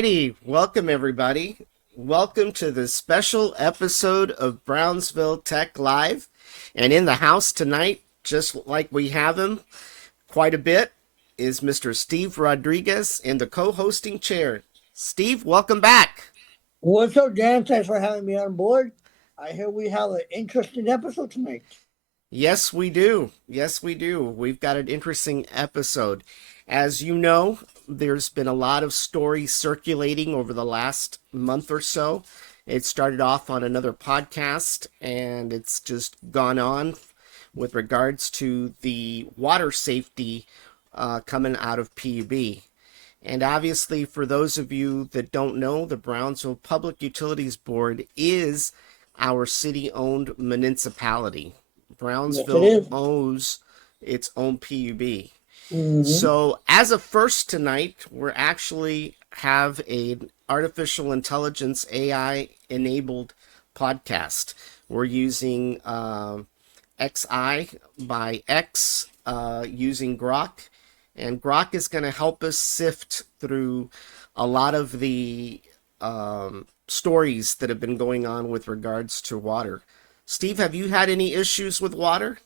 righty. Welcome, everybody. Welcome to the special episode of Brownsville Tech Live. And in the house tonight, just like we have him quite a bit, is Mr. Steve Rodriguez in the co-hosting chair. Steve, welcome back. What's up, Dan? Thanks for having me on board. I hear we have an interesting episode tonight. Yes, we do. Yes, we do. We've got an interesting episode. As you know, there's been a lot of stories circulating over the last month or so. It started off on another podcast and it's just gone on with regards to the water safety coming out of PUB. And obviously, for those of you that don't know, the Brownsville Public Utilities Board is our city-owned municipality. Yes, it Brownsville is. owns its own PUB. Mm-hmm. So as a first tonight, we're actually have an artificial intelligence AI enabled podcast. We're using XI by X using Grok, and Grok is going to help us sift through a lot of the stories that have been going on with regards to water. Steve, have you had any issues with water?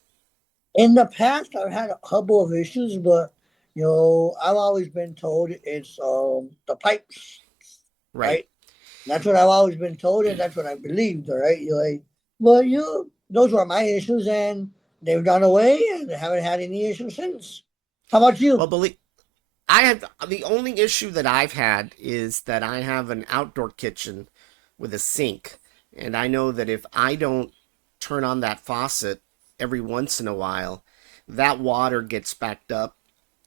In the past, I've had a couple of issues, but I've always been told it's the pipes, Right. right? That's what I've always been told, and that's what I believed. All right, you're like, well, those were my issues, and they've gone away, and I haven't had any issues since. How about Well, you? believe I have the only issue that I've had is that I have an outdoor kitchen with a sink, and I know that if I don't turn on that faucet every once in a while, that water gets backed up,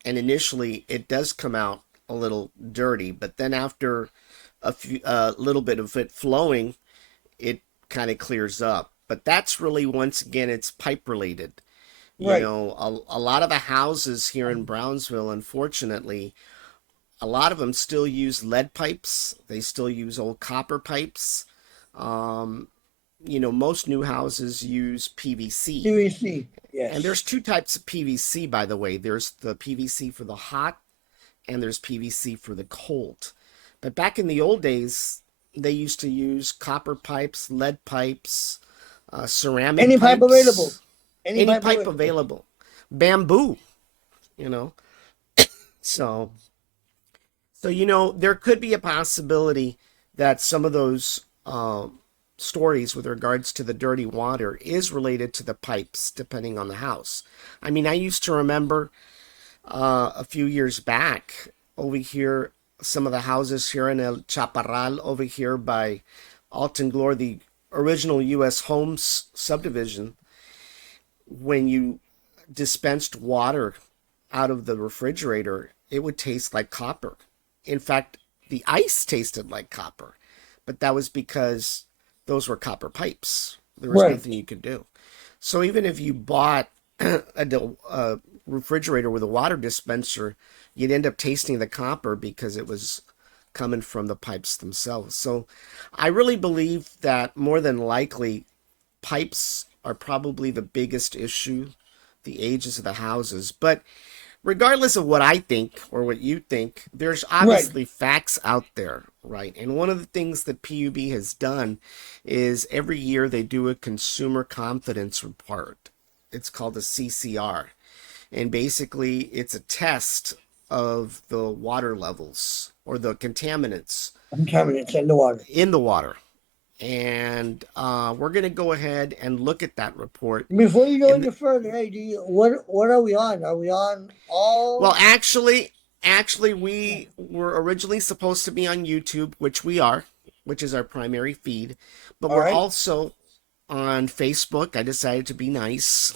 and initially it does come out a little dirty, but then after a little bit of it flowing, it kind of clears up. But that's really, once again, it's pipe related. Right. A lot of the houses here in Brownsville, unfortunately, a lot of them still use lead pipes. They still use old copper pipes. Um, most new houses use PVC. PVC. And there's Yes. two types of PVC, by the way. There's the PVC for the hot, and there's PVC for the cold. But back in the old days, they used to use copper pipes, lead pipes, ceramic Any pipe available. pipes, Any any pipe pipe available. available, bamboo, you know. So, there could be a possibility that some of those stories with regards to the dirty water is related to the pipes, depending on the house. I mean, I used to remember a few years back over here, some of the houses here in El Chaparral over here by Alton Glore, the original U.S. Homes subdivision, when you dispensed water out of the refrigerator, it would taste like copper. In fact, the ice tasted like copper, but that was because those were copper pipes. There was Right. nothing you could do. So even if you bought a refrigerator with a water dispenser, you'd end up tasting the copper because it was coming from the pipes themselves. So I really believe that more than likely pipes are probably the biggest issue, the ages of the houses. But regardless of what I think or what you think, there's Right. obviously facts out there, right? And one of the things that PUB has done is every year they do a consumer confidence report. It's called a CCR. And basically, it's a test of the water levels or the contaminants Contaminants in the water. in the water. And we're going to go ahead and look at that report. Before you go And any further, hey, what are we on? Are we on Well, all? actually, we were originally supposed to be on YouTube, which we are, which is our primary feed, but All we're right. also on Facebook. I decided to be nice.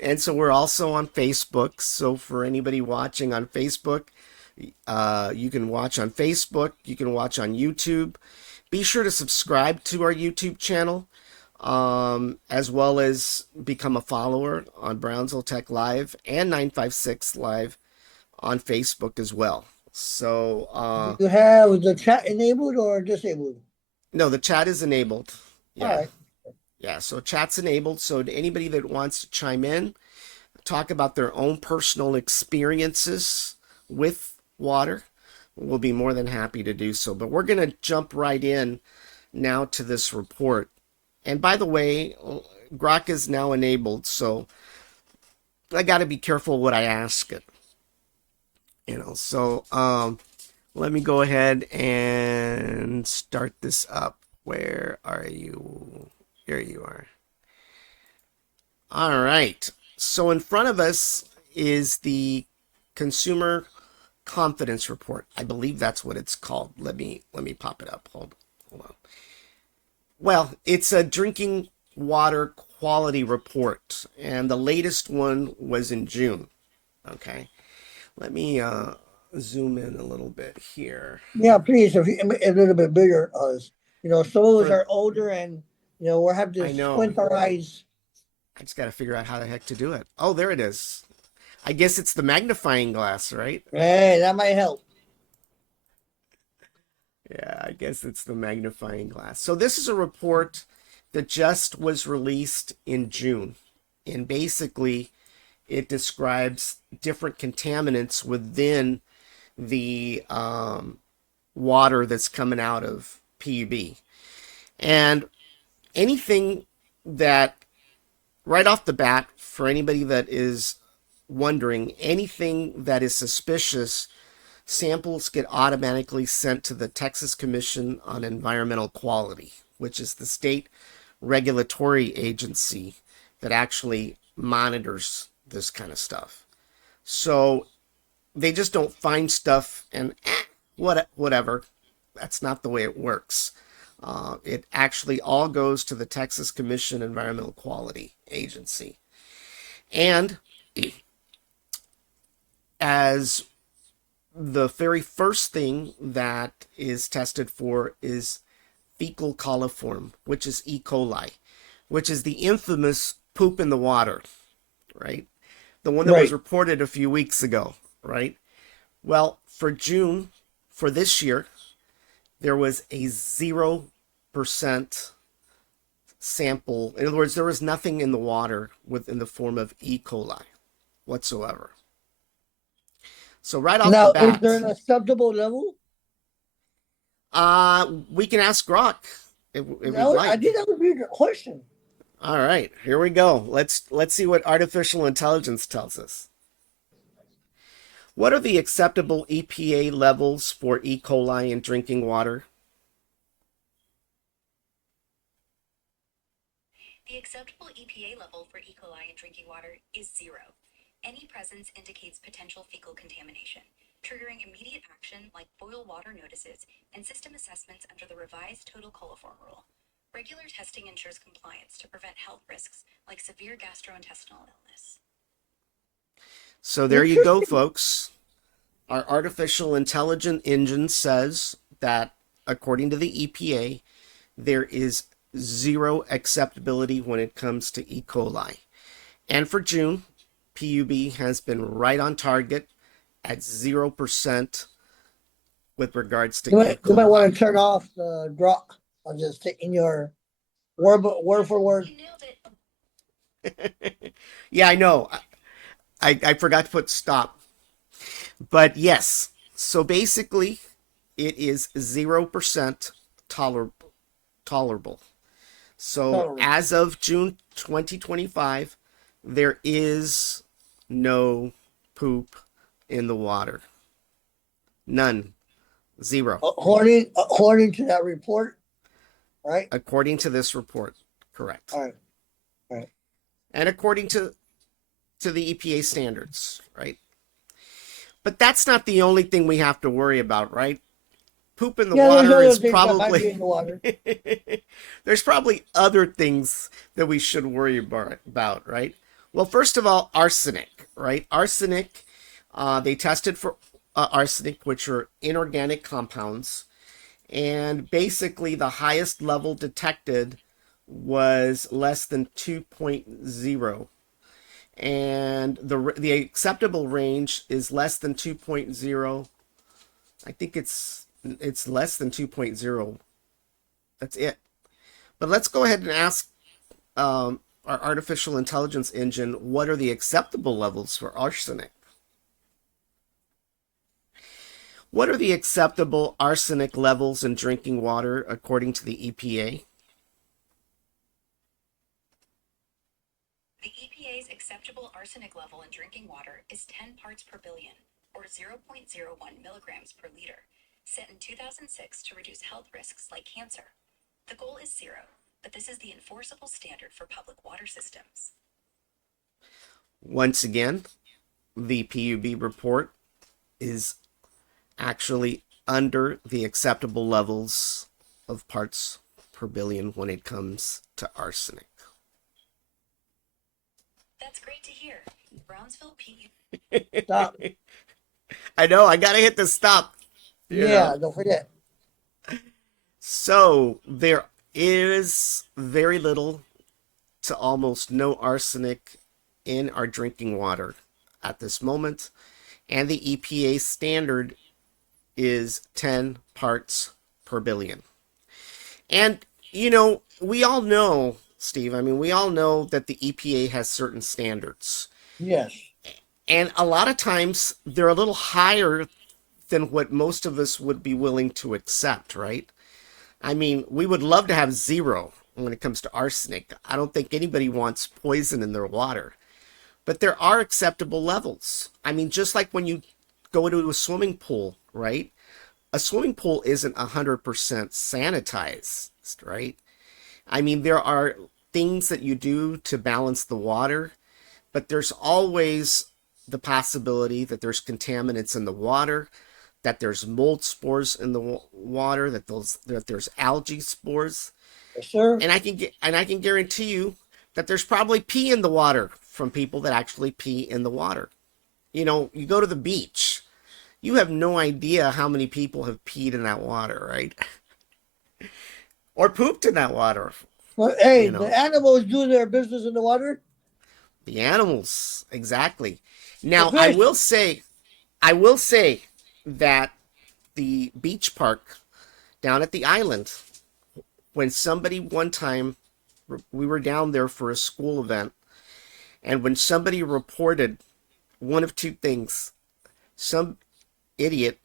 And so we're also on Facebook. So for anybody watching on Facebook, you can watch on Facebook, you can watch on YouTube. Be sure to subscribe to our YouTube channel, as well as become a follower on Brownsville Tech Live and 956 Live on Facebook as well. So, Do you have the chat enabled or disabled? no, the chat is enabled. All Yeah, right. yeah. So chat's enabled. So to anybody that wants to chime in, talk about their own personal experiences with water, we'll be more than happy to do so. But we're going to jump right in now to this report. And by the way, Grok is now enabled, so I got to be careful what I ask it. So let me go ahead and start this up. Where are you? Here you are. All right. So in front of us is the Consumer Confidence Report. I believe that's what it's called. Let me pop it up. Hold on. Well, it's a drinking water quality report, and the latest one was in June. Okay. Let me zoom in a little bit here. Yeah, please, if you a little bit bigger, some of us For are older and we'll have to I know. squint our eyes. I just got to figure out how the heck to do it. Oh, there it is. I guess it's the magnifying glass, right? Hey, that might help. Yeah, I guess it's the magnifying glass. So this is a report that just was released in June. And basically, it describes different contaminants within the water that's coming out of PUB. And anything that, right off the bat, for anybody that is wondering, anything that is suspicious, samples get automatically sent to the Texas Commission on Environmental Quality, which is the state regulatory agency that actually monitors this kind of stuff. So they just don't find stuff and whatever. That's not the way it works. It actually all goes to the Texas Commission Environmental Quality Agency. And as the very first thing that is tested for is fecal coliform, which is E. coli, which is the infamous poop in the water, right? The one that was Right. reported a few weeks ago, right? Well, for June, for this year, there was a 0% sample. In other words, there was nothing in the water within the form of E. coli whatsoever. So right off the Now, is there bat, an acceptable level? we can ask Grok if we'd No, I like. think that would be a question. All right, here we go. Let's see what artificial intelligence tells us. What are the acceptable EPA levels for E. coli in drinking water? The acceptable EPA level for E. coli in drinking water is 0. Any presence indicates potential fecal contamination, triggering immediate action like boil water notices and system assessments under the revised total coliform rule. Regular testing ensures compliance to prevent health risks like severe gastrointestinal illness. So there you go, Interesting. folks. Our artificial intelligence engine says that according to the EPA, there is zero acceptability when it comes to E. coli. And for June, PUB has been right on target at 0% with regards to E. You might want coli. to turn off the Grok. I'll just take in your word for word. You nailed it. Yeah, I know. I forgot to put stop. But yes, so basically, it is 0% tolerable. So Tolerable. as of June 2025, there is no poop in the water. None. Zero. According to that report, right? According to this report. Correct. All right. All right. And according to the EPA standards, right? But that's not the only thing we have to worry about, right? Poop in the Yeah, there's water other is things that might be in probably the water. there's probably other things that we should worry about, right? Well, first of all, arsenic, right? Arsenic, they tested for arsenic, which are inorganic compounds, and basically the highest level detected was less than 2.0, and the acceptable range is less than 2.0. I think it's less than 2.0. That's it. But let's go ahead and ask our artificial intelligence engine, what are the acceptable levels for arsenic? What are the acceptable arsenic levels in drinking water according to the EPA? The EPA's acceptable arsenic level in drinking water is 10 parts per billion, or 0.01 milligrams per liter, set in 2006 to reduce health risks like cancer. The goal is 0, but this is the enforceable standard for public water systems. Once again, the PUB report is actually under the acceptable levels of parts per billion when it comes to arsenic. That's great to hear. Brownsville PU. Stop. I know, I gotta hit the stop. Yeah, don't forget. So there is very little to almost no arsenic in our drinking water at this moment, and the EPA standard is 10 parts per billion. And, you know, we all know, Steve, I mean, we all know that the EPA has certain standards. Yes. And a lot of times they're a little higher than what most of us would be willing to accept, right? I mean, we would love to have 0 when it comes to arsenic. I don't think anybody wants poison in their water. But there are acceptable levels. I mean, just like when you go into a swimming pool, right? A swimming pool isn't 100% sanitized, right? I mean, there are things that you do to balance the water, but there's always the possibility that there's contaminants in the water, that there's mold spores in the water, that there's algae spores, Yes, sir. and I can guarantee you that there's probably pee in the water from people that actually pee in the water. You know, you go to the beach, you have no idea how many people have peed in that water, right? Or pooped in that water, Well, hey, you know. the animals do their business in the water. The animals, exactly. The Now, fish. I will say that the beach park down at the island, when somebody one time, we were down there for a school event, and when somebody reported one of two things, some idiot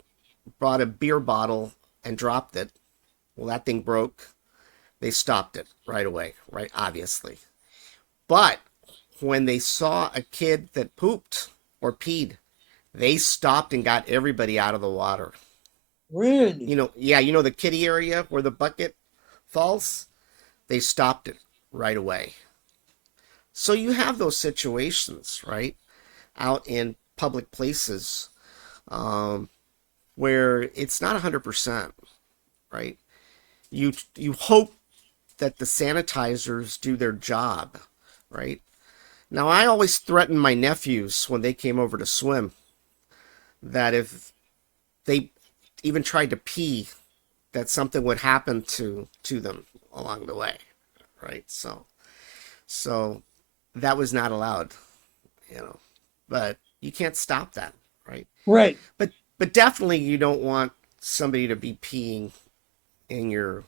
brought a beer bottle and dropped it. Well, that thing broke. They stopped it right away, right? Obviously. But when they saw a kid that pooped or peed, they stopped and got everybody out of the water. Really? You know, yeah, you know the kiddie area where the bucket falls? They stopped it right away. So you have those situations, right? Out in public places um, where it's not 100%, right? You hope that the sanitizers do their job, right? Now, I always threaten my nephews when they came over to swim that if they even tried to pee, that something would happen to them along the way, right? So that was not allowed, you know. But you can't stop that, right? Right. But definitely you don't want somebody to be peeing in your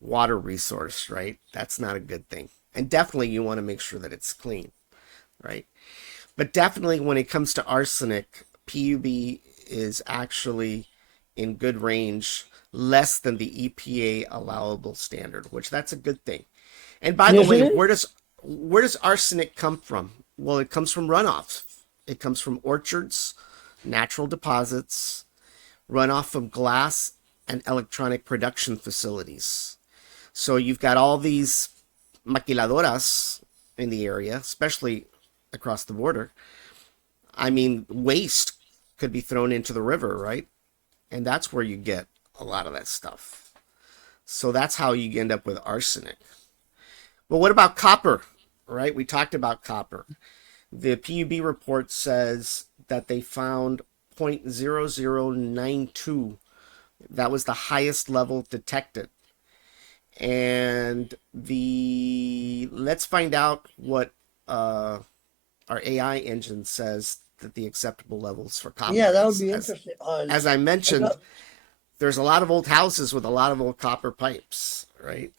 water resource, right? That's not a good thing. And definitely you want to make sure that it's clean, right? But definitely when it comes to arsenic, PUB is actually in good range, less than the EPA allowable standard, which that's a good thing. And by the Yes, way, it is. where does arsenic come from? Well, it comes from runoff. It comes from orchards, natural deposits, runoff from glass and electronic production facilities. So you've got all these maquiladoras in the area, especially across the border. I mean, waste could be thrown into the river, right? And that's where you get a lot of that stuff. So that's how you end up with arsenic. But what about copper, right? We talked about copper. The PUB report says that they found 0.0092. That was the highest level detected. And let's find out what our AI engine says that the acceptable levels for copper Yeah, that would is. be interesting. As I I mentioned, got, there's a lot of old houses with a lot of old copper pipes, right?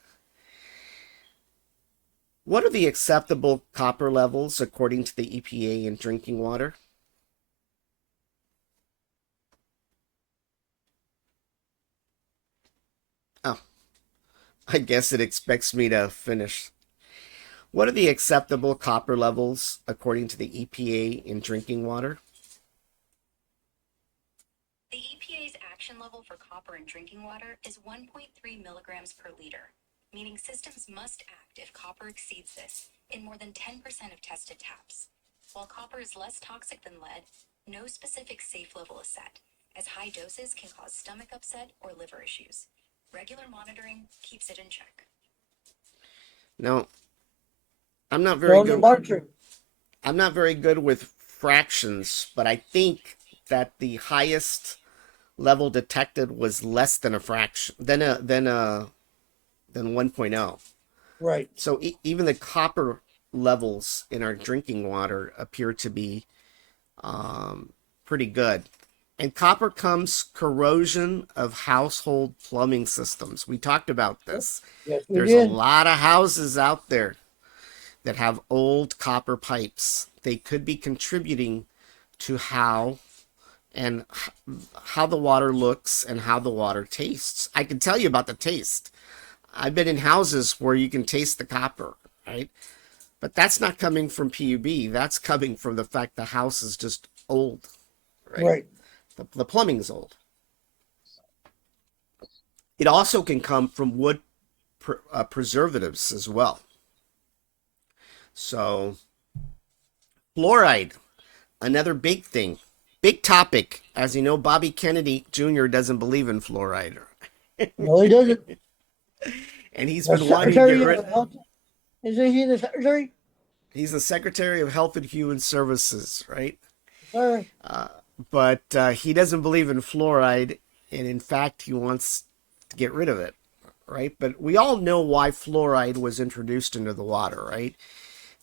What are the acceptable copper levels according to the EPA in drinking water? I guess it expects me to finish. What are the acceptable copper levels according to the EPA in drinking water? The EPA's action level for copper in drinking water is 1.3 milligrams per liter, meaning systems must act if copper exceeds this in more than 10% of tested taps. While copper is less toxic than lead, no specific safe level is set, as high doses can cause stomach upset or liver issues. Regular monitoring keeps it in check. Now, I'm not very Those are good. monitoring. I'm not very good with fractions, but I think that the highest level detected was less than a fraction than 1.0. Right. So even the copper levels in our drinking water appear to be pretty good. And copper comes corrosion of household plumbing systems. We talked about this. Yes, we There's a did. lot of houses out there that have old copper pipes. They could be contributing to and how the water looks and how the water tastes. I can tell you about the taste. I've been in houses where you can taste the copper, right? But that's not coming from PUB. That's coming from the fact the house is just old, right? Right. The plumbing's old. It also can come from wood preservatives as well. So, fluoride, another big thing, big topic. As you know, Bobby Kennedy Jr. doesn't believe in fluoride, No, he doesn't. and he's The been wanting to get Secretary rid. of Health, isn't he the Secretary? He's the Secretary of Health and Human Services, right? Sir. But he doesn't believe in fluoride, and in fact, he wants to get rid of it, right? But we all know why fluoride was introduced into the water, right?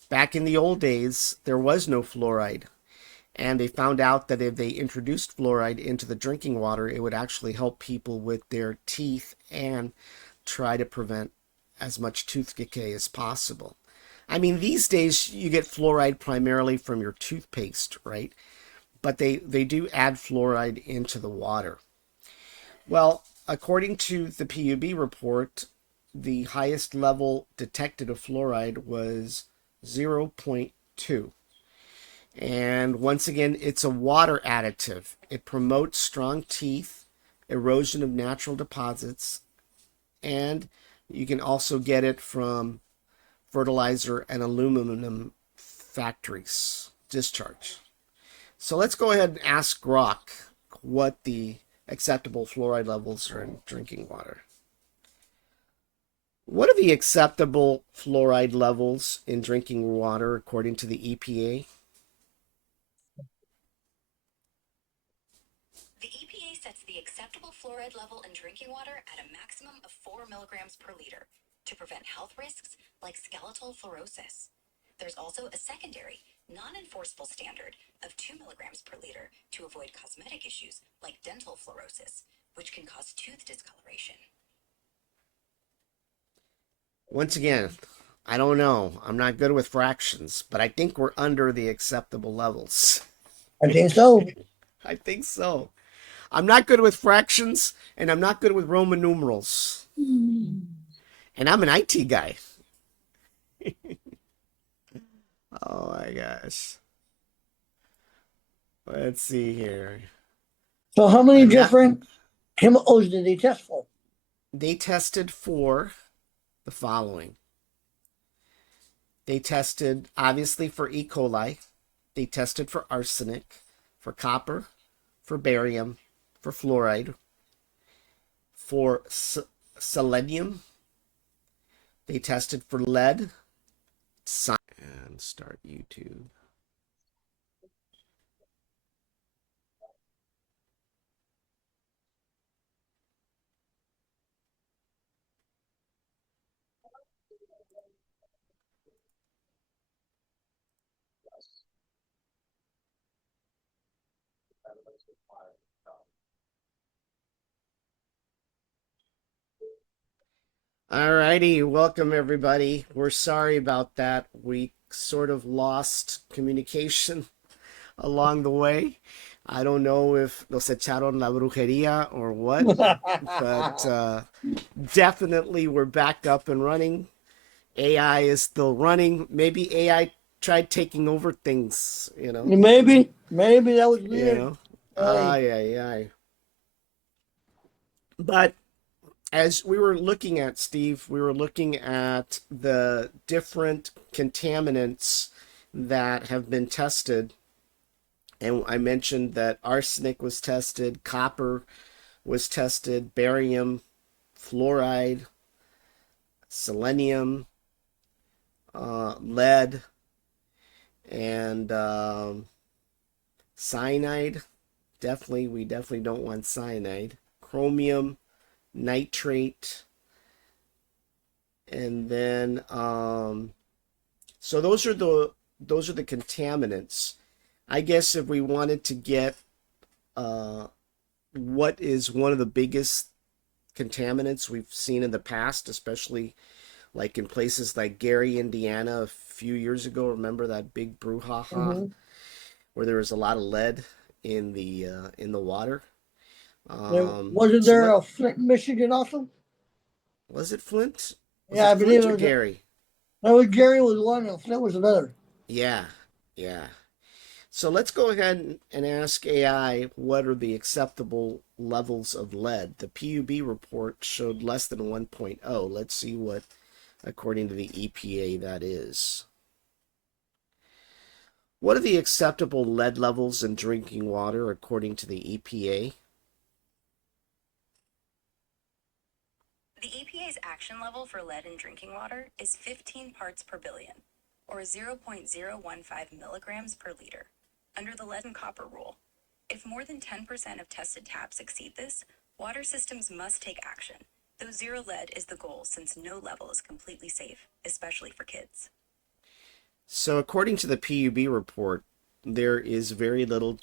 Back in the old days, there was no fluoride, and they found out that if they introduced fluoride into the drinking water, it would actually help people with their teeth and try to prevent as much tooth decay as possible. I mean, these days you get fluoride primarily from your toothpaste, right? But they do add fluoride into the water. Well, according to the PUB report, the highest level detected of fluoride was 0.2. And once again, it's a water additive. It promotes strong teeth, erosion of natural deposits, and you can also get it from fertilizer and aluminum factories discharge. So let's go ahead and ask Grok what the acceptable fluoride levels are in drinking water. What are the acceptable fluoride levels in drinking water according to the EPA? The EPA sets the acceptable fluoride level in drinking water at a maximum of 4 milligrams per liter to prevent health risks like skeletal fluorosis. There's also a secondary, non-enforceable standard of 2 milligrams per liter to avoid cosmetic issues like dental fluorosis, which can cause tooth discoloration. Once again, I don't know. I'm not good with fractions, but I think we're under the acceptable levels. I think so. I think so. I'm not good with fractions, and I'm not good with Roman numerals. And I'm an IT guy. Oh my gosh. Let's see here. So how many And that- different chemicals did they test for? They tested for the following. They tested, obviously, for E. coli. They tested for arsenic, for copper, for barium, for fluoride, for selenium. They tested for lead. And start YouTube. Alrighty, welcome everybody. We're sorry about that. We sort of lost communication along the way. I don't know if nos echaron la brujeria or what, but definitely we're back up and running. AI is still running. Maybe AI tried taking over things, you know. Maybe that was You weird. know. Hey, Ay, ay, ay. But as we were looking at, Steve, we were looking at the different contaminants that have been tested. And I mentioned that arsenic was tested, copper was tested, barium, fluoride, selenium, lead, and cyanide. We definitely don't want cyanide. Chromium, nitrate, and then so those are the contaminants. I guess if we wanted to get uh, what is one of the biggest contaminants we've seen in the past, especially like in places like Gary, Indiana, a few years ago. Remember that big brouhaha mhm. where there was a lot of lead in the water. Wasn't So there what a Flint, Michigan also? was it? Flint? Was Yeah, it I believe Flint it or was. Gary? That was Gary was one and Flint was another. Yeah, yeah. So let's go ahead and ask AI what are the acceptable levels of lead. The PUB report showed less than 1.0. Let's see what, according to the EPA, that is. What are the acceptable lead levels in drinking water according to the EPA? The EPA's action level for lead in drinking water is 15 parts per billion, or 0.015 milligrams per liter, under the lead and copper rule. If more than 10% of tested taps exceed this, water systems must take action, though zero lead is the goal since no level is completely safe, especially for kids. So, according to the PUB report, there is very little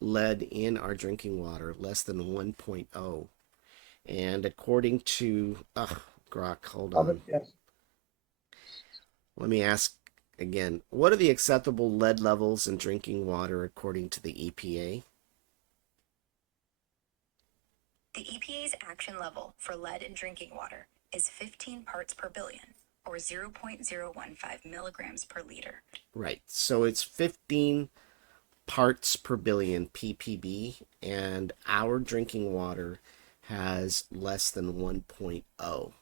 lead in our drinking water, less than 1.0. And according to, Grok, hold on. Yes. Let me ask again. What are the acceptable lead levels in drinking water according to the EPA? The EPA's action level for lead in drinking water is 15 parts per billion, or 0.015 milligrams per liter. Right. So it's 15 parts per billion ppb, and our drinking water has less than 1.0.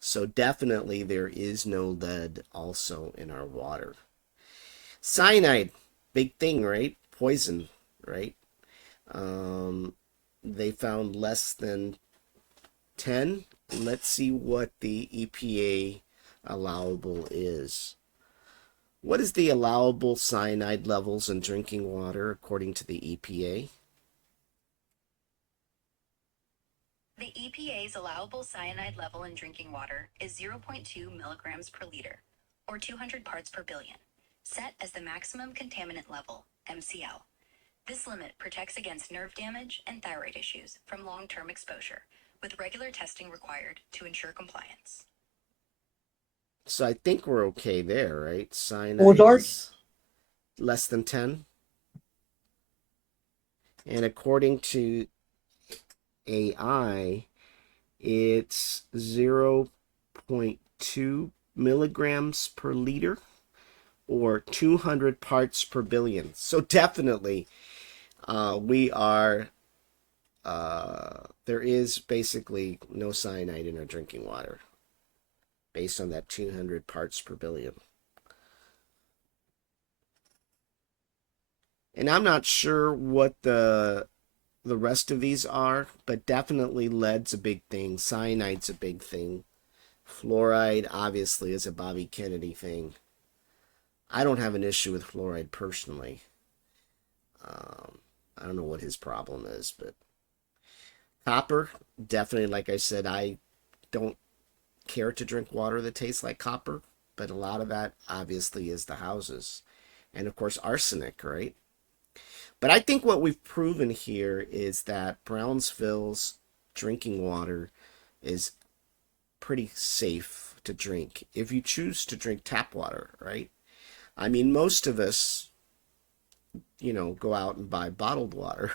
So definitely there is no lead also in our water. Cyanide, big thing, right? Poison, right? Um, they found less than 10. Let's see what the EPA allowable is. What is the allowable cyanide levels in drinking water according to the EPA? The EPA's allowable cyanide level in drinking water is 0.2 milligrams per liter, or 200 parts per billion, set as the maximum contaminant level, MCL. This limit protects against nerve damage and thyroid issues from long-term exposure, with regular testing required to ensure compliance. So I think we're okay there, right? What was Cyanide ours? is less than 10. And according to AI, it's 0.2 milligrams per liter or 200 parts per billion. So definitely, we are, there is basically no cyanide in our drinking water based on that 200 parts per billion. And I'm not sure what the rest of these are, but definitely lead's a big thing. Cyanide's a big thing. Fluoride obviously is a Bobby Kennedy thing. I don't have an issue with fluoride personally. Um, I don't know what his problem is, but copper, definitely, like I said, I don't care to drink water that tastes like copper, but a lot of that obviously is the houses. And of course, arsenic, right? But I think what we've proven here is that Brownsville's drinking water is pretty safe to drink if you choose to drink tap water, right? I mean, most of us go out and buy bottled water.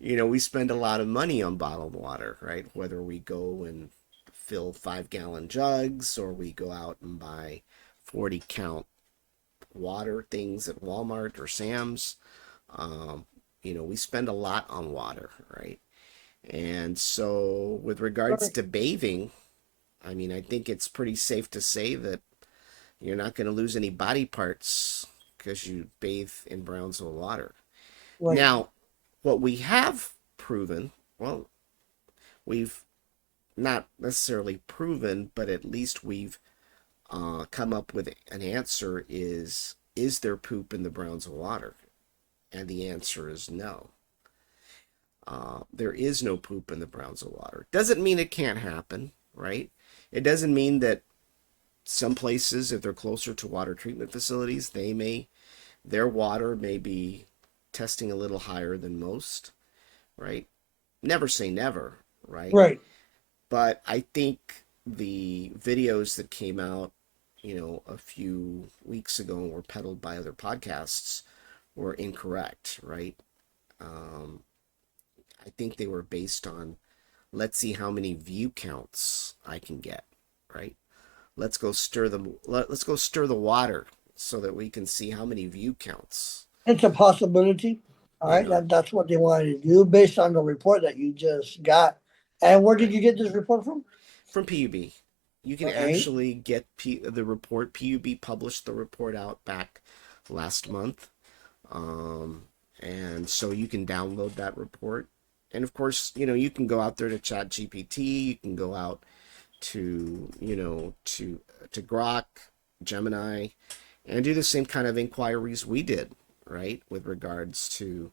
We spend a lot of money on bottled water, right? Whether we go and fill 5-gallon jugs or we go out and buy 40 count water things at Walmart or Sam's. Um, we spend a lot on water, right? And so, with regards Right. to bathing, I mean, I think it's pretty safe to say that you're not going to lose any body parts because you bathe in Brownsville water. Right. Now, what we have proven, well, we've not necessarily proven, but at least we've come up with an answer is there poop in the Brownsville water? And the answer is no. There is no poop in the Brownsville water. Doesn't mean it can't happen, right? It doesn't mean that some places, if they're closer to water treatment facilities, their water may be testing a little higher than most, right? Never say never, right? Right. But I think the videos that came out, a few weeks ago and were peddled by other podcasts were incorrect, right? Um, I think they were based on, let's see how many view counts I can get, right? Let's go stir the water so that we can see how many view counts, It's a possibility. All you right. know, That's what they wanted to do based on the report that you just got. And where did right? you get this report from? From PUB. You can Right. actually get the report. PUB published the report out back last month. Um, and so you can download that report. And of course, you can go out there to Chat GPT. You can go out to, to Grok, Gemini, and do the same kind of inquiries we did, right, with regards to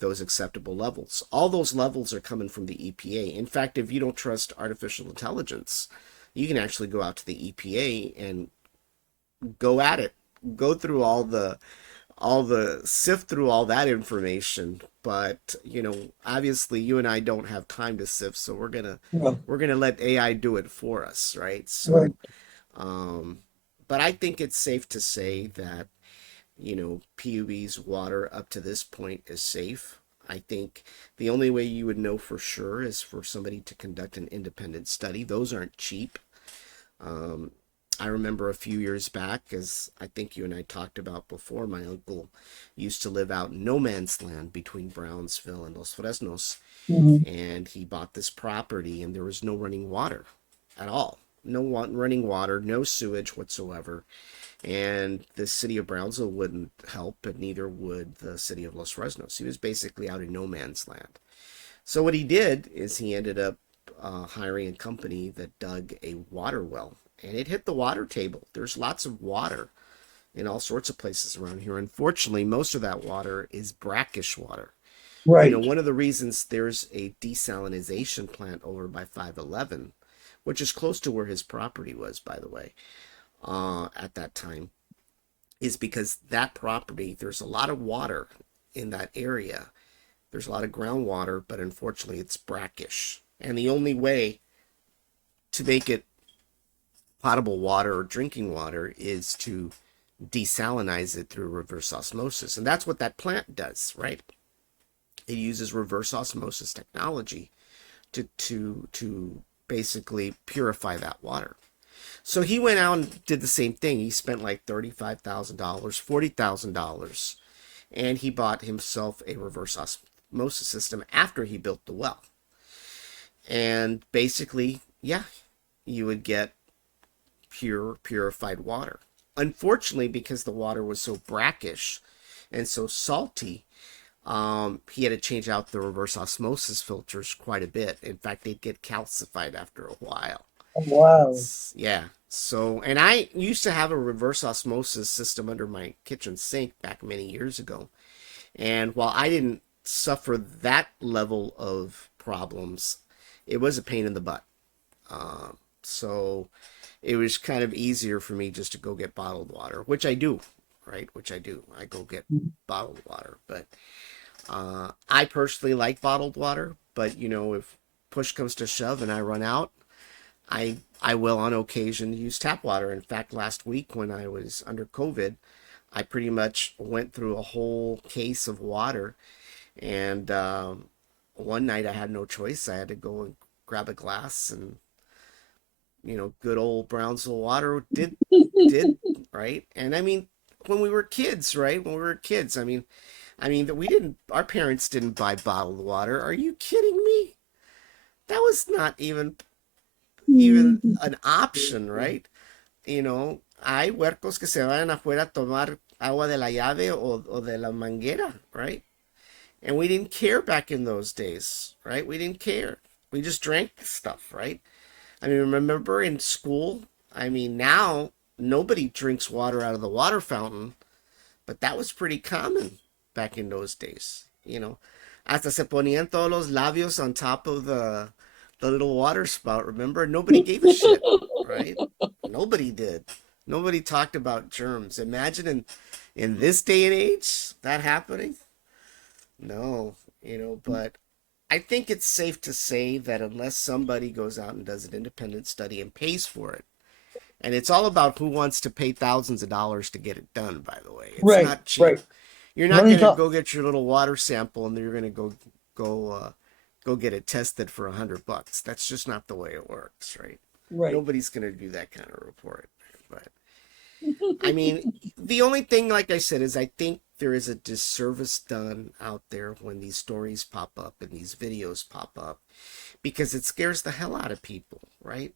those acceptable levels. All those levels are coming from the EPA. In fact, if you don't trust artificial intelligence, you can actually go out to the EPA and go at it, go through all the sift through all that information. But obviously you and I don't have time to sift, so we're gonna Yeah. we're gonna let AI do it for us, right? Right. So but I think it's safe to say that PUB's water up to this point is safe. I think the only way you would know for sure is for somebody to conduct an independent study. Those aren't cheap. Um, I remember a few years back, as I think you and I talked about before, my uncle used to live out in no man's land between Brownsville and Los Fresnos, Mhm. and he bought this property, and there was no running water at all. No running water, no sewage whatsoever. And the city of Brownsville wouldn't help, and neither would the city of Los Fresnos. He was basically out in no man's land. So what he did is he ended up hiring a company that dug a water well, and it hit the water table. There's lots of water in all sorts of places around here. Unfortunately, most of that water is brackish water. Right. One of the reasons there's a desalinization plant over by 511, which is close to where his property was, by the way, at that time, is because that property, there's a lot of water in that area. There's a lot of groundwater, but unfortunately it's brackish. And the only way to make it potable water or drinking water is to desalinize it through reverse osmosis. And that's what that plant does, right? It uses reverse osmosis technology to basically purify that water. So he went out and did the same thing. He spent like $35,000, $40,000, and he bought himself a reverse osmosis system after he built the well. And basically, yeah, you would get purified water. Unfortunately, because the water was so brackish and so salty, he had to change out the reverse osmosis filters quite a bit. In fact, they'd get calcified after a while. Wow. Yeah. So, and I used to have a reverse osmosis system under my kitchen sink back many years ago. And while I didn't suffer that level of problems, it was a pain in the butt. So it was kind of easier for me just to go get bottled water, which I do, right? Which I do. I go get bottled water. But I personally like bottled water. But, if push comes to shove and I run out, I will on occasion use tap water. In fact, last week when I was under COVID, I pretty much went through a whole case of water, and one night I had no choice. I had to go and grab a glass, and good old Brownsville water did right. And I mean, when we were kids, right? When we were kids, I mean that we didn't. Our parents didn't buy bottled water. Are you kidding me? That was not even an option, right? Hay huercos que se van afuera a tomar agua de la llave o de la manguera, right? And we didn't care back in those days, right? We didn't care. We just drank stuff, right? I mean, remember in school? I mean, now nobody drinks water out of the water fountain, but that was pretty common back in those days, Hasta se ponían todos los labios on top of the little water spout, remember? Nobody gave a shit, right? Nobody did. Nobody talked about germs. Imagine in this day and age that happening. No, but I think it's safe to say that unless somebody goes out and does an independent study and pays for it, and it's all about who wants to pay thousands of dollars to get it done, by the way. It's Right, not cheap. right. You're not Money going to talk. go get your little water sample and you're going to go get it tested for $100. That's just not the way it works, right? Right. Nobody's going to do that kind of report. But I mean, the only thing, like I said, is I think there is a disservice done out there when these stories pop up and these videos pop up because it scares the hell out of people, right?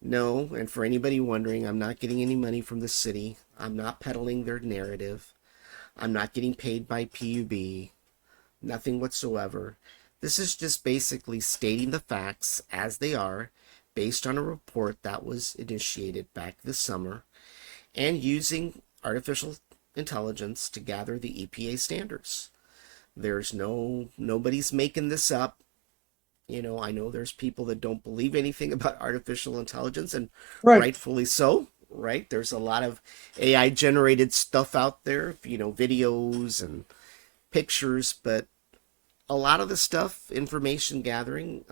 No, and for anybody wondering, I'm not getting any money from the city. I'm not peddling their narrative. I'm not getting paid by PUB. Nothing whatsoever. This is just basically stating the facts as they are based on a report that was initiated back this summer and using artificial intelligence to gather the EPA standards. Nobody's making this up. I know there's people that don't believe anything about artificial intelligence, and Right. rightfully so, right? There's a lot of AI generated stuff out there, videos and pictures, but a lot of the stuff, information gathering,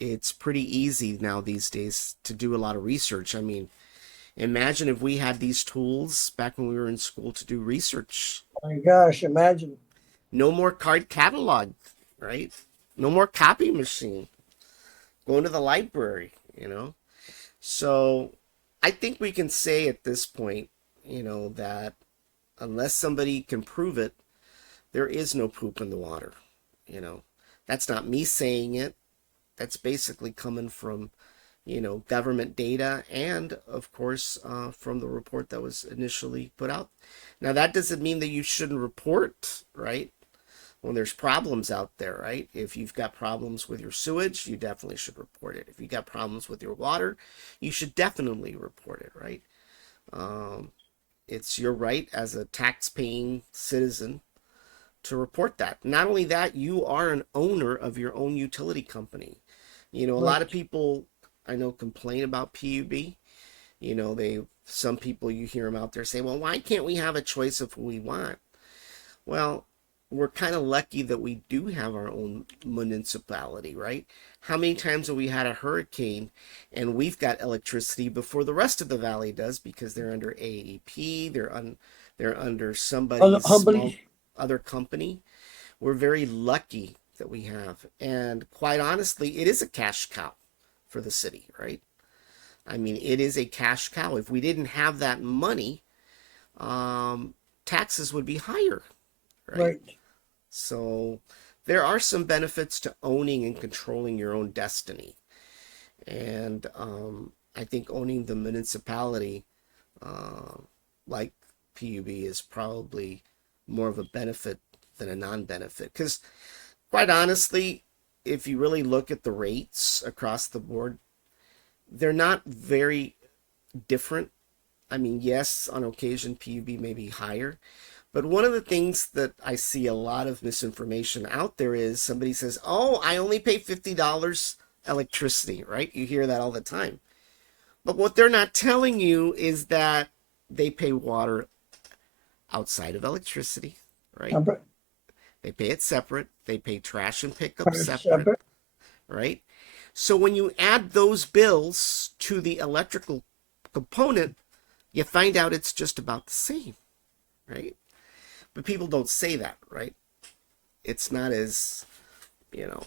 it's pretty easy now these days to do a lot of research. I mean, imagine if we had these tools back when we were in school to do research. My gosh, imagine. No more card catalog, right? No more copy machine. Going to the library. So I think we can say at this point, that unless somebody can prove it, there is no poop in the water. That's not me saying it. That's basically coming from, government data and, of course, from the report that was initially put out. Now, that doesn't mean that you shouldn't report, right? When there's problems out there, right? If you've got problems with your sewage, you definitely should report it. If you've got problems with your water, you should definitely report it, right? It's your right as a tax-paying citizen to report that. Not only that, you are an owner of your own utility company. A lot of people I know complain about PUB. Some people, you hear them out there say, well, why can't we have a choice of who we want? Well, we're kind of lucky that we do have our own municipality, right? How many times have we had a hurricane and we've got electricity before the rest of the valley does because they're under AEP, they're under somebody's small Humbly. other company. We're very lucky that we have. And quite honestly, it is a cash cow for the city, right? I mean, it is a cash cow. If we didn't have that money, taxes would be higher, right? Right. So there are some benefits to owning and controlling your own destiny. And I think owning the municipality, like PUB, is probably more of a benefit than a non-benefit. Because quite honestly, if you really look at the rates across the board, they're not very different. I mean, yes, on occasion PUB may be higher, but one of the things that I see a lot of misinformation out there is somebody says, oh, I only pay $50 electricity, right? You hear that all the time. But what they're not telling you is that they pay water outside of electricity, right? Separate. They pay it separate. They pay trash and pickup separate, Separate. right? So when you add those bills to the electrical component, you find out it's just about the same, right? But people don't say that, right? It's not as, you know,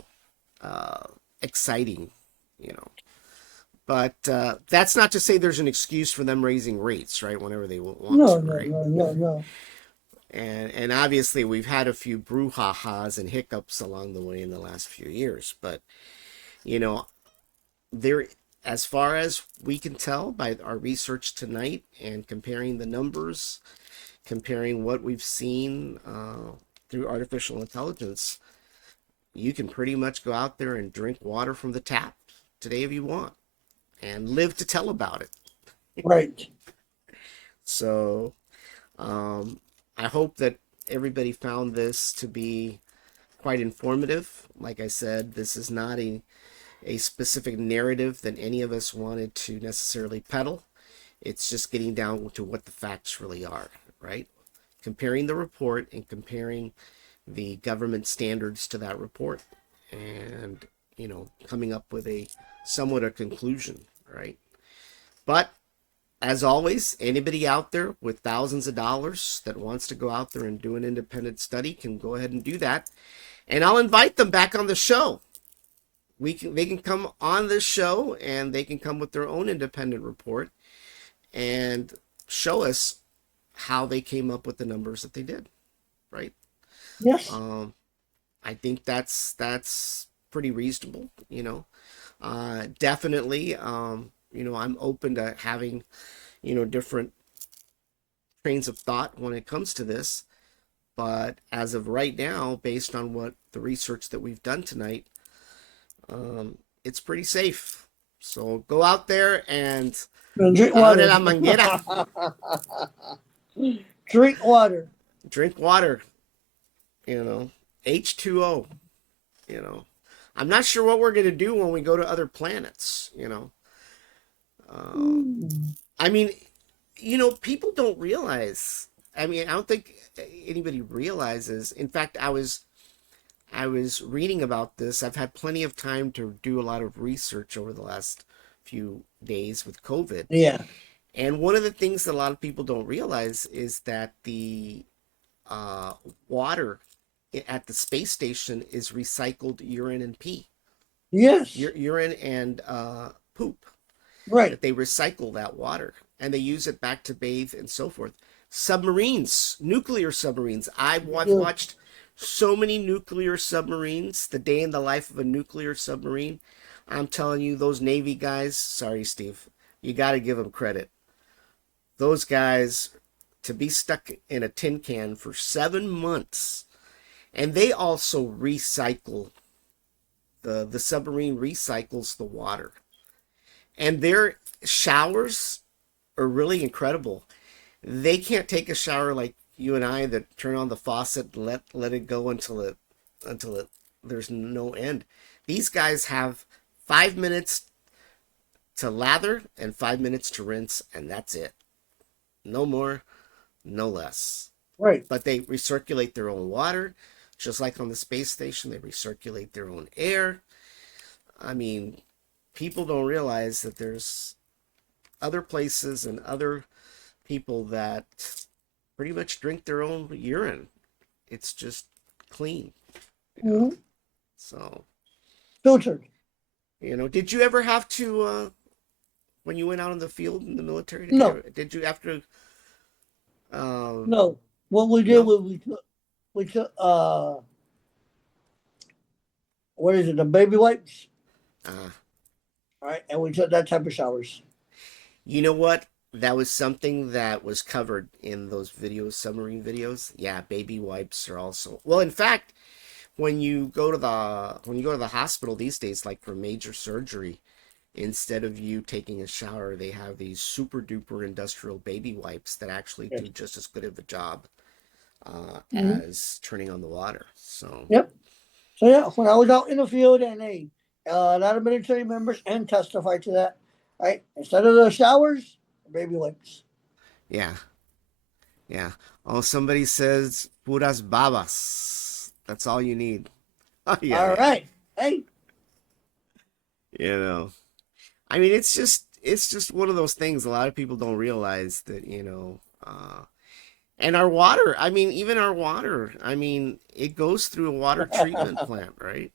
exciting, you know. But that's not to say there's an excuse for them raising rates, right? Whenever they want No, to, no, right? no, no, no. And obviously we've had a few brouhahas and hiccups along the way in the last few years. But you know, there, as far as we can tell by our research tonight and comparing the numbers, comparing what we've seen through artificial intelligence, you can pretty much go out there and drink water from the tap today if you want and live to tell about it. Right. So I hope that everybody found this to be quite informative. Like I said, this is not a specific narrative that any of us wanted to necessarily peddle. It's just getting down to what the facts really are, right? Comparing the report and comparing the government standards to that report and, you know, coming up with a somewhat a conclusion, right? But as always, anybody out there with thousands of dollars that wants to go out there and do an independent study can go ahead and do that. And I'll invite them back on the show. They can come on this show and they can come with their own independent report and show us how they came up with the numbers that they did, right? Yes. I think that's pretty reasonable, you know. Definitely, you know, I'm open to having, you know, different trains of thought when it comes to this. But as of right now, based on what the research that we've done tonight, it's pretty safe. So go out there and And drink abre water. la manguera, Drink water. drink water, you know, H2O, you know. I'm not sure what we're going to do when we go to other planets, you know. I mean, you know, people don't realize. I mean, I don't think anybody realizes. In fact, I was reading about this. I've had plenty of time to do a lot of research over the last few days with COVID. Yeah. And one of the things that a lot of people don't realize is that the water at the space station is recycled urine and pee. Yes. Urine and poop. Right. That they recycle that water and they use it back to bathe and so forth. Submarines, nuclear submarines. I've watched so many nuclear submarines, the day in the life of a nuclear submarine. I'm telling you, those Navy guys, sorry, Steve, you got to give them credit. Those guys, to be stuck in a tin can for 7 months, and they also recycle, the submarine recycles the water. And their showers are really incredible. They can't take a shower like you and I that turn on the faucet and let it go until it there's no end. These guys have 5 minutes to lather and 5 minutes to rinse, and that's it. No more, no less. Right. But they recirculate their own water, just like on the space station. They recirculate their own air. I mean, people don't realize that there's other places and other people that pretty much drink their own urine. It's just clean. You know? So, Filtered. you know, did you ever have to, when you went out in the field in the military, No. Did you have to, No. What we did no? was we took what is it, the baby wipes? Uh, All right, and we took that type of showers. you know what? That was something that was covered in those videos, submarine videos. Yeah, baby wipes are also, well, in fact, when you go to the hospital these days, like for major surgery, instead of you taking a shower, they have these super duper industrial baby wipes that actually Yes. do just as good of a job Mhm. as turning on the water. So Yep. So yeah, when I was out in the field, and a lot of military members and testified to that, right? Instead of the showers, baby wipes. yeah, yeah. Oh, somebody says puras babas. That's all you need. Oh yeah, All yeah. right. Hey. You know, I mean, it's just it's just one of those things a lot of people don't realize that, and our water, I mean, even our water, I mean, it goes through a water treatment plant, right?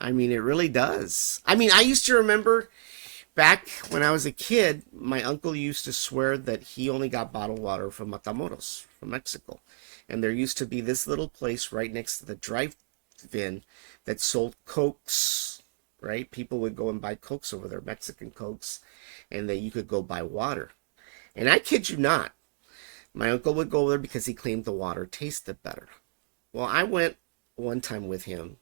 I mean, it really does. I mean, I used to remember back when I was a kid, my uncle used to swear that he only got bottled water from Matamoros, from Mexico. And there used to be this little place right next to the drive-in that sold Cokes, right? People would go and buy Cokes over there, Mexican Cokes, and then you could go buy water. And I kid you not, my uncle would go there because he claimed the water tasted better. Well, I went one time with him,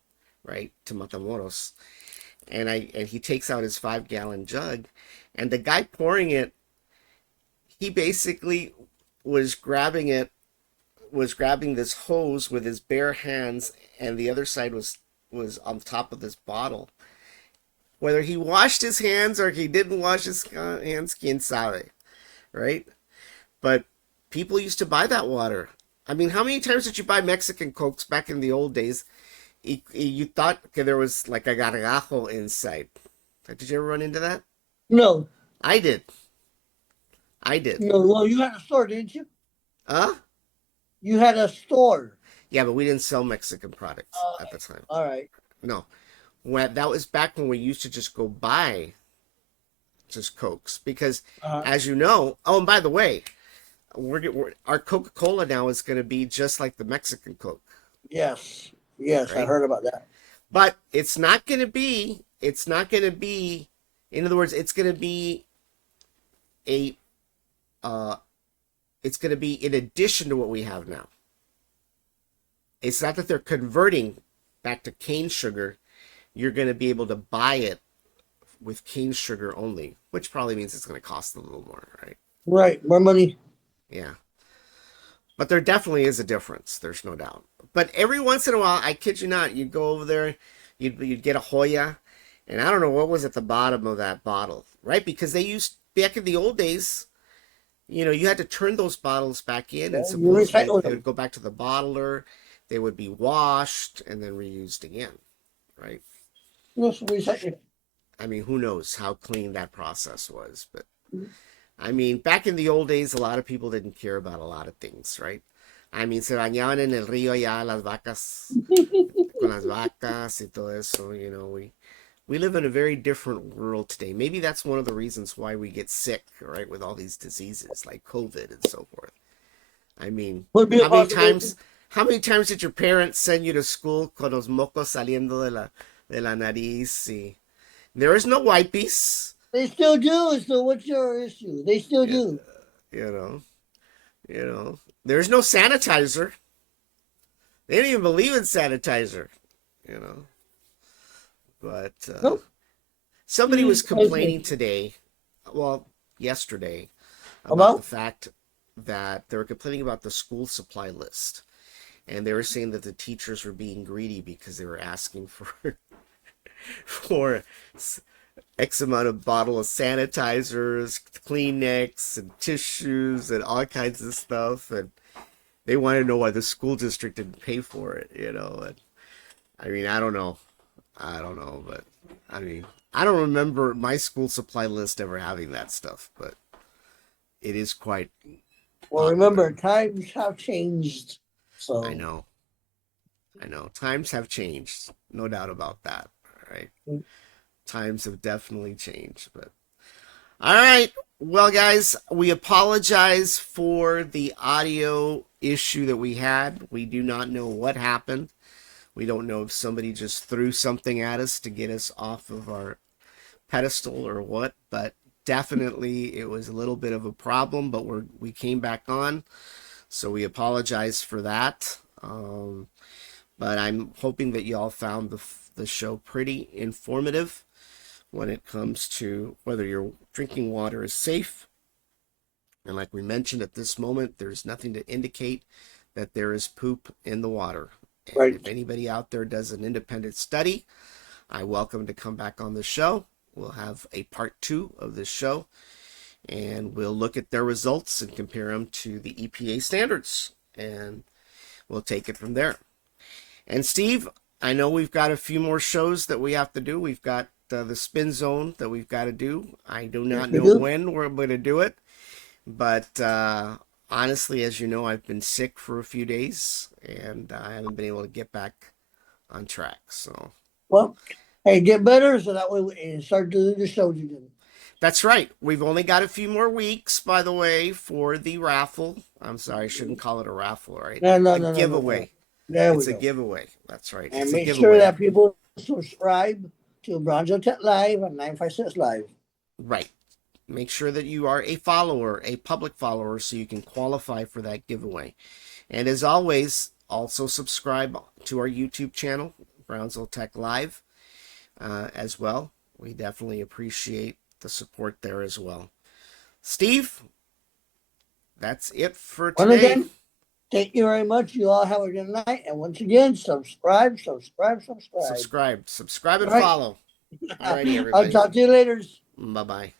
right, to Matamoros, and he takes out his 5-gallon jug, and the guy pouring it, he basically was grabbing this hose with his bare hands, and the other side was on top of this bottle. Whether he washed his hands or he didn't wash his hands, quien sabe, right? But people used to buy that water. I mean, how many times did you buy Mexican Cokes back in the old days? You thought there was like a gargajo inside. Did you ever run into that? No, I did. I did. no. Well, you had a store, didn't you? Huh? You had a store. Yeah, but we didn't sell Mexican products at the time. All right. No. That was back when we used to just go buy just Cokes. Because, as you know, oh, and by the way, our Coca-Cola now is going to be just like the Mexican Coke. Yes. Yes, Right? I heard about that. But it's not going to be, in other words, it's going to be in addition to what we have now. It's not that they're converting back to cane sugar. You're going to be able to buy it with cane sugar only, which probably means it's going to cost a little more, right? Right. More money. Yeah. But there definitely is a difference. There's no doubt. But every once in a while, I kid you not, you'd go over there, you'd get a Hoya, and I don't know what was at the bottom of that bottle, right? Because back in the old days, you had to turn those bottles back in, and supposedly they would go back to the bottler, they would be washed, and then reused again, right? Yes, recycle. I mean, who knows how clean that process was, but I mean, back in the old days, a lot of people didn't care about a lot of things, right? I mean, se bañaban en el río ya las vacas, con las vacas y todo eso, we live in a very different world today. Maybe that's one of the reasons why we get sick, right, with all these diseases like COVID and so forth. I mean, how many times did your parents send you to school con los mocos saliendo de la nariz? There is no wipes. They still do. So what's your issue? They still do. There's no sanitizer. They didn't even believe in sanitizer, But Nope. somebody was complaining yesterday, about the fact that they were complaining about the school supply list. And they were saying that the teachers were being greedy because they were asking for X amount of bottle of sanitizers, Kleenex, and tissues, and all kinds of stuff. And they wanted to know why the school district didn't pay for it, And I mean, I don't know, but I mean, I don't remember my school supply list ever having that stuff, but it is quite. Well, remember, times have changed. So I know. Times have changed, no doubt about that, right? Times have definitely changed, but all right. Well, guys, we apologize for the audio issue that we had. We do not know what happened. We don't know if somebody just threw something at us to get us off of our pedestal or what, but definitely it was a little bit of a problem, but we came back on, so we apologize for that. But I'm hoping that you all found the show pretty informative when it comes to whether your drinking water is safe. And like we mentioned, at this moment, there's nothing to indicate that there is poop in the water. And right. If anybody out there does an independent study, I welcome to come back on the show. We'll have a part 2 of this show, and we'll look at their results and compare them to the EPA standards, and we'll take it from there. And Steve, I know we've got a few more shows that we have to do. We've got the spin zone that we've got to do. I do not Yes, we know do. when we're going to do it, but honestly, as you know, I've been sick for a few days and I haven't been able to get back on track. So Well, hey, get better so that way we can start doing the shows again. that's right. We've only got a few more weeks, by the way, for the raffle. I'm sorry, I shouldn't call it a raffle, right? No, no, A no, no, no, no. giveaway. There we It's a go. giveaway. That's right. And It's a make sure giveaway. that people subscribe to Brownsville Tech Live and 956 Live. Right. Make sure that you are a follower, a public follower, so you can qualify for that giveaway. And as always, also subscribe to our YouTube channel, Brownsville Tech Live, as well. We definitely appreciate the support there as well. Steve, that's it for Once today. again, thank you very much. You all have a good night. And once again, subscribe, subscribe, subscribe. Subscribe and All right. follow. Alrighty, I'll everybody. talk to you later. Bye bye.